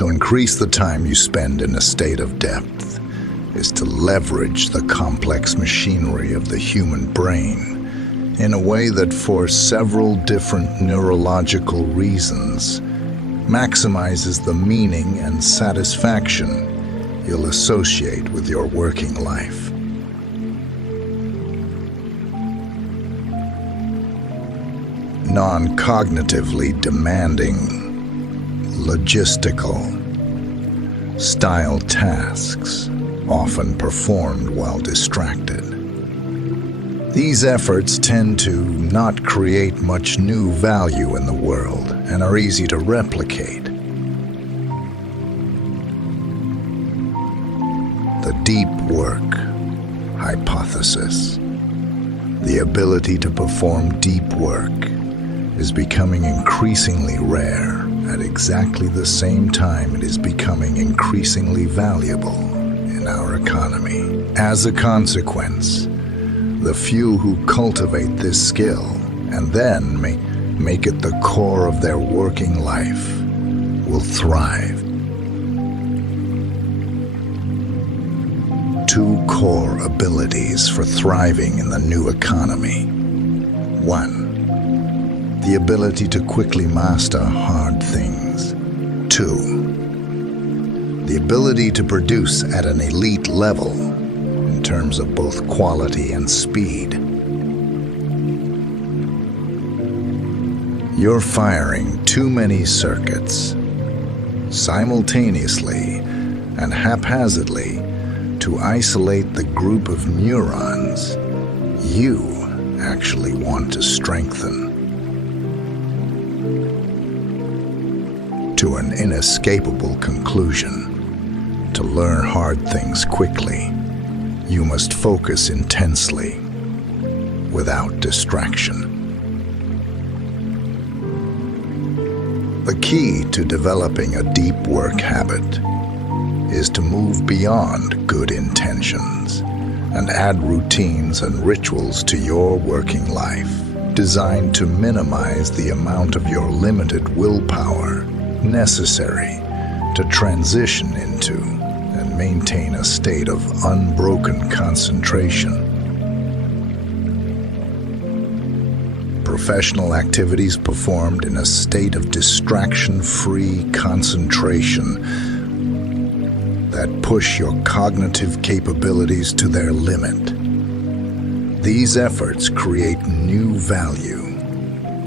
To increase the time you spend in a state of depth is to leverage the complex machinery of the human brain in a way that, for several different neurological reasons, maximizes the meaning and satisfaction you'll associate with your working life. Non-cognitively demanding, logistical, style tasks often performed while distracted. These efforts tend to not create much new value in the world and are easy to replicate. The deep work hypothesis. The ability to perform deep work is becoming increasingly rare at exactly the same time it is becoming increasingly valuable in our economy. As a consequence, the few who cultivate this skill and then make it the core of their working life will thrive. Two core abilities for thriving in the new economy. 1. The ability to quickly master hard things. 2. The ability to produce at an elite level in terms of both quality and speed. You're firing too many circuits simultaneously and haphazardly to isolate the group of neurons you actually want to strengthen. To an inescapable conclusion: to learn hard things quickly, you must focus intensely, without distraction. The key to developing a deep work habit is to move beyond good intentions and add routines and rituals to your working life, designed to minimize the amount of your limited willpower necessary to transition into and maintain a state of unbroken concentration. Professional activities performed in a state of distraction-free concentration that push your cognitive capabilities to their limit. These efforts create new value,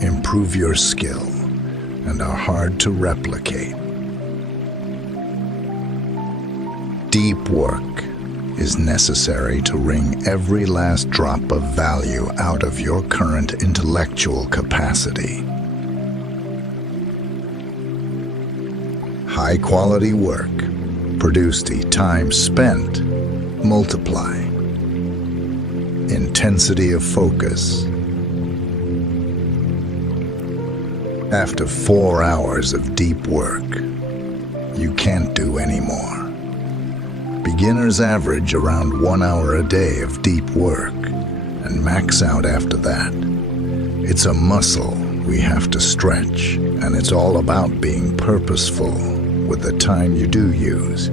improve your skill, and are hard to replicate. Deep work is necessary to wring every last drop of value out of your current intellectual capacity. High-quality work produced time spent multiply. Intensity of focus. After 4 hours of deep work, you can't do any more. Beginners average around 1 hour a day of deep work and max out after that. It's a muscle we have to stretch, and it's all about being purposeful with the time you do use.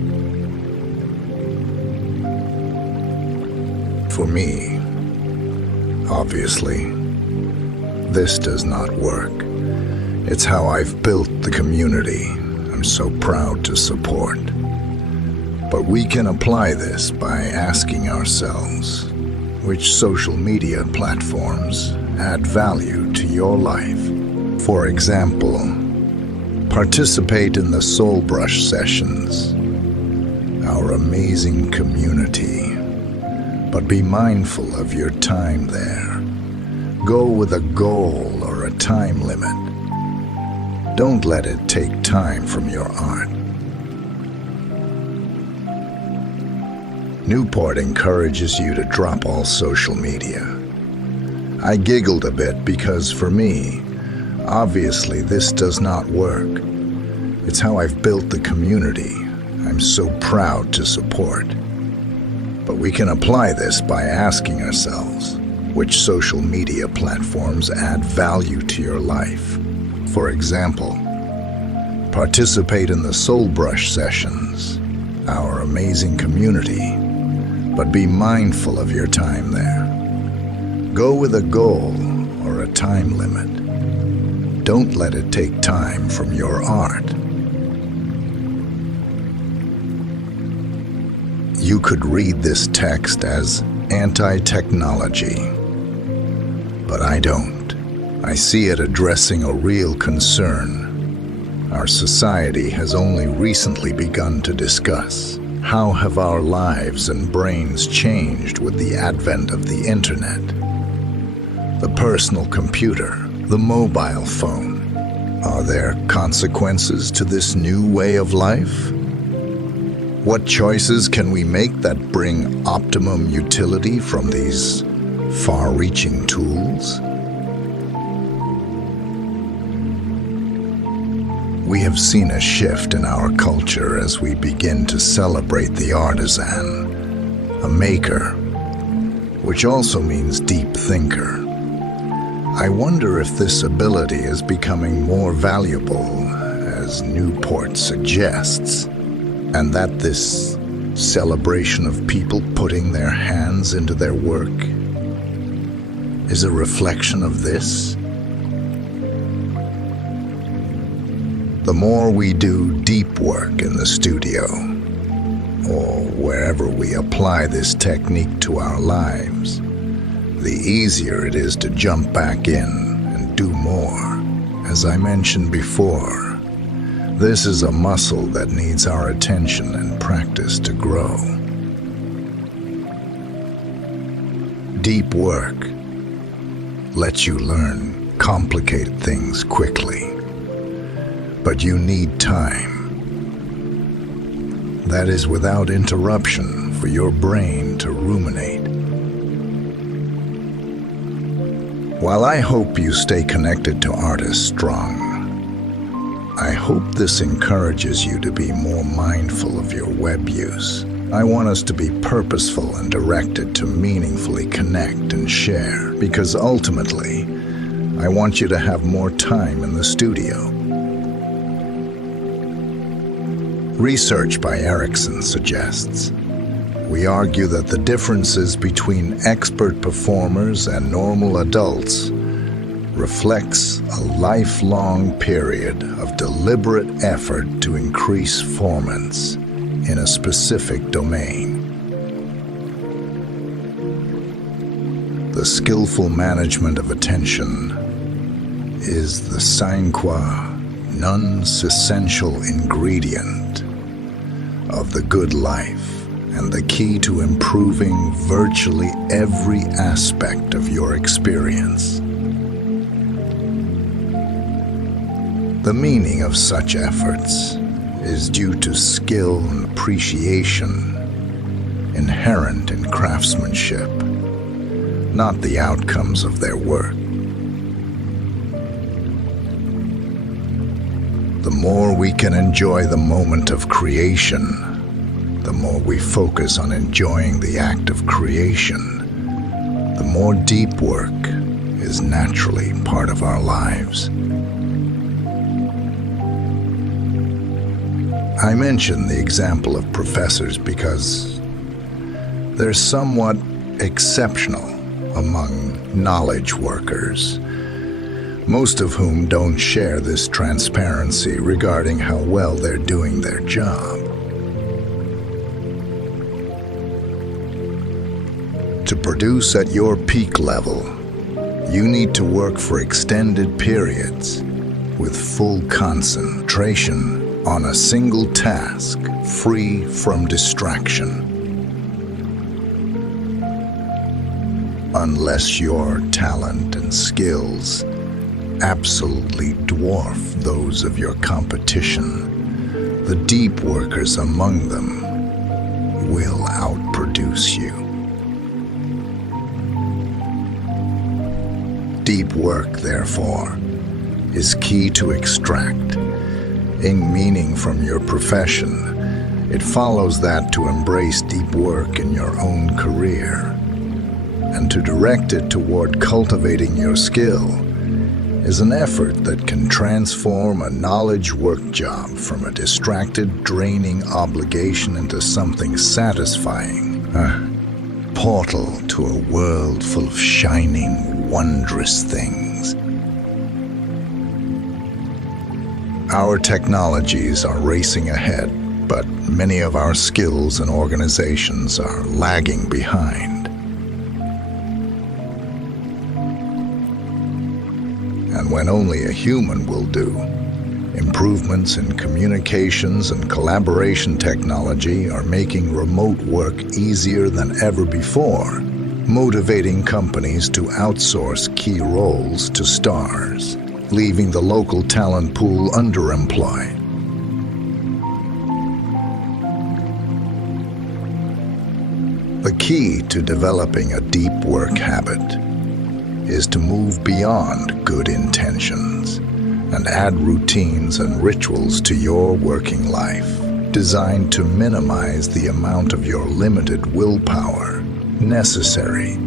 For me, obviously, this does not work. It's how I've built the community I'm so proud to support. But we can apply this by asking ourselves, which social media platforms add value to your life? For example, participate in the Soul Brush sessions, our amazing community, but be mindful of your time there. Go with a goal or a time limit. Don't let it take time from your art. Newport encourages you to drop all social media. I giggled a bit because for me, obviously this does not work. It's how I've built the community I'm so proud to support. But we can apply this by asking ourselves, which social media platforms add value to your life? For example, Participate in the Soul Brush sessions, our amazing community, but be mindful of your time there. Go with a goal or a time limit. Don't let it take time from your art. You could read this text as anti-technology, but I don't. I see it addressing a real concern our society has only recently begun to discuss. How have our lives and brains changed with the advent of the internet? The personal computer, the mobile phone. Are there consequences to this new way of life? What choices can we make that bring optimum utility from these far-reaching tools? We have seen a shift in our culture as we begin to celebrate the artisan, a maker, which also means deep thinker. I wonder if this ability is becoming more valuable, as Newport suggests, and that this celebration of people putting their hands into their work is a reflection of this. The more we do deep work in the studio, or wherever we apply this technique to our lives, the easier it is to jump back in and do more. As I mentioned before, this is a muscle that needs our attention and practice to grow. Deep work lets you learn complicated things quickly. But you need time. That is without interruption for your brain to ruminate. While I hope you stay connected to Artist Strong, I hope this encourages you to be more mindful of your web use. I want us to be purposeful and directed to meaningfully connect and share, because ultimately, I want you to have more time in the studio. Research by Erickson suggests, we argue that the differences between expert performers and normal adults reflects a lifelong period of deliberate effort to increase performance in a specific domain. The skillful management of attention is the sine qua non essential ingredient of the good life and the key to improving virtually every aspect of your experience. The meaning of such efforts is due to skill and appreciation inherent in craftsmanship, not the outcomes of their work. The more we can enjoy the moment of creation, the more we focus on enjoying the act of creation, the more deep work is naturally part of our lives. I mention the example of professors because they're somewhat exceptional among knowledge workers, most of whom don't share this transparency regarding how well they're doing their job. To produce at your peak level, you need to work for extended periods with full concentration on a single task, free from distraction. Unless your talent and skills absolutely dwarf those of your competition, the deep workers among them will outproduce you. Deep work, therefore, is key to extracting meaning from your profession. It follows that to embrace deep work in your own career and to direct it toward cultivating your skill is an effort that can transform a knowledge work job from a distracted, draining obligation into something satisfying, a portal to a world full of shining, wondrous things. Our technologies are racing ahead, but many of our skills and organizations are lagging behind. And when only a human will do, improvements in communications and collaboration technology are making remote work easier than ever before, motivating companies to outsource key roles to stars, leaving the local talent pool underemployed. The key to developing a deep work habit is to move beyond good intentions and add routines and rituals to your working life, designed to minimize the amount of your limited willpower necessary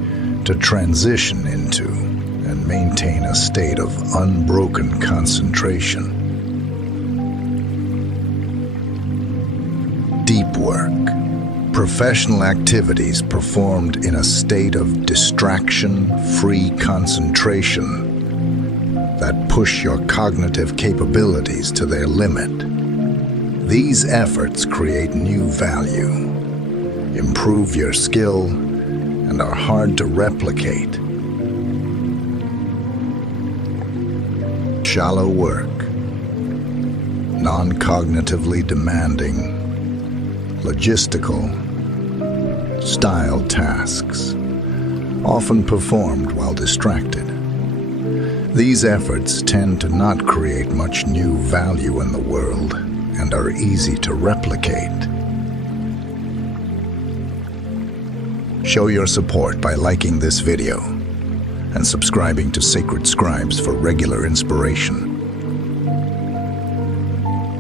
to transition into and maintain a state of unbroken concentration. Deep work. Professional activities performed in a state of distraction-free concentration that push your cognitive capabilities to their limit. These efforts create new value, improve your skill, and are hard to replicate. Shallow work, non-cognitively demanding, logistical, style tasks, often performed while distracted. These efforts tend to not create much new value in the world and are easy to replicate. Show your support by liking this video and subscribing to Sacred Scribes for regular inspiration.